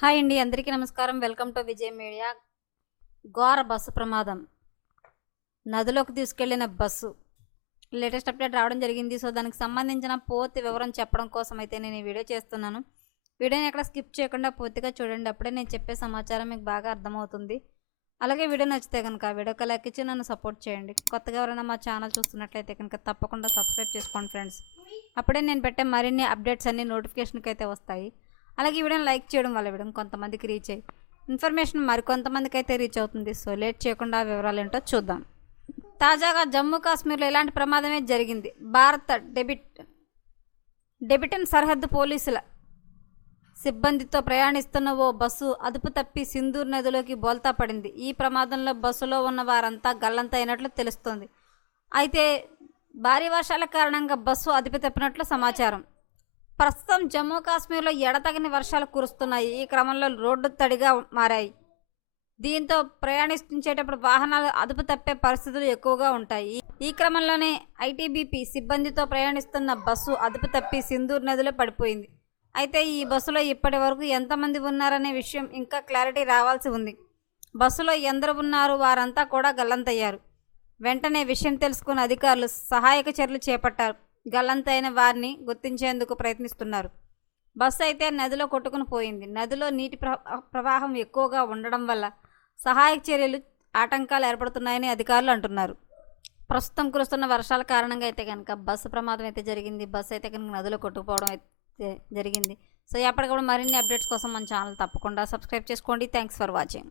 Hi అండి అందరికీ నమస్కారం. Welcome to Vijay media. ఘోర బస్సు ప్రమాదం. నదిలోకి తీసుకెళ్ళిన బస్సు. లేటెస్ట్ అప్డేట్ రావడం జరిగింది. సో దానికి సంబంధించిన పూర్తి వివరం చెప్పడం కోసం అయితే నేను ఈ వీడియో చేస్తున్నాను. వీడియోని ఎక్కడ స్కిప్ చేయకుండా పూర్తిగా చూడండి. అప్పుడే నేను చెప్పే సమాచారం మీకు బాగా అర్థమవుతుంది. అలాగే వీడియో నచ్చితే కనుక వీడియోకి లైక్ ఇచ్చి నన్ను సపోర్ట్ చేయండి. కొత్తగా ఎవరైనా మా ఛానల్ చూస్తున్నట్లయితే కనుక తప్పకుండా సబ్స్క్రైబ్ చేసుకోండి ఫ్రెండ్స్. అప్పుడే నేను పెట్టే మరిన్ని అప్డేట్స్ అన్ని నోటిఫికేషన్కి అయితే వస్తాయి. అలాగే ఈ వీడియోని లైక్ చేయడం వల్ల వీడియో కొంతమందికి రీచ్ అయ్యి ఇన్ఫర్మేషన్ మరికొంతమందికి అయితే రీచ్ అవుతుంది. సో లేట్ చేయకుండా ఆ వివరాలు ఏంటో చూద్దాం. తాజాగా జమ్మూ కాశ్మీర్లో ఇలాంటి ప్రమాదమే జరిగింది. భారత డెబిట్ డెబిటన్ సరిహద్దు పోలీసుల సిబ్బందితో ప్రయాణిస్తున్న ఓ బస్సు అదుపు తప్పి సింధూర్ నదిలోకి బోల్తా పడింది. ఈ ప్రమాదంలో బస్సులో ఉన్న వారంతా గల్లంతైనట్లు తెలుస్తోంది. అయితే భారీ వర్షాల కారణంగా బస్సు అదుపు తప్పినట్లు సమాచారం. ప్రస్తుతం జమ్మూ కాశ్మీర్లో ఎడతగిన వర్షాలు కురుస్తున్నాయి. ఈ క్రమంలో రోడ్డు తడిగా మారాయి. దీంతో ప్రయాణించేటప్పుడు వాహనాలు అదుపు తప్పే పరిస్థితులు ఎక్కువగా ఉంటాయి. ఈ క్రమంలోనే ఐటీబీపీ సిబ్బందితో ప్రయాణిస్తున్న బస్సు అదుపు తప్పి సింధూర్ నదిలో పడిపోయింది. అయితే ఈ బస్సులో ఇప్పటి వరకు ఎంతమంది ఉన్నారనే విషయం ఇంకా క్లారిటీ రావాల్సి ఉంది. బస్సులో ఎందరు ఉన్నారు వారంతా కూడా గల్లంతయ్యారు. వెంటనే విషయం తెలుసుకున్న అధికారులు సహాయక చర్యలు చేపట్టారు. గల్లంతైన వారిని గుర్తించేందుకు ప్రయత్నిస్తున్నారు. బస్సు అయితే నదిలో కొట్టుకుని పోయింది. నదిలో నీటి ప్ర- ప్రవాహం ఎక్కువగా ఉండడం వల్ల సహాయక చర్యలు ఆటంకాలు ఏర్పడుతున్నాయని అధికారులు అంటున్నారు. ప్రస్తుతం కురుస్తున్న వర్షాల కారణంగా అయితే కనుక బస్సు ప్రమాదం అయితే జరిగింది. బస్సు అయితే కనుక నదిలో కొట్టుకుపోవడం అయితే జరిగింది. సో ఎప్పటికప్పుడు మరిన్ని అప్డేట్స్ కోసం మన ఛానల్ తప్పకుండా సబ్స్క్రైబ్ చేసుకోండి. Thanks for watching.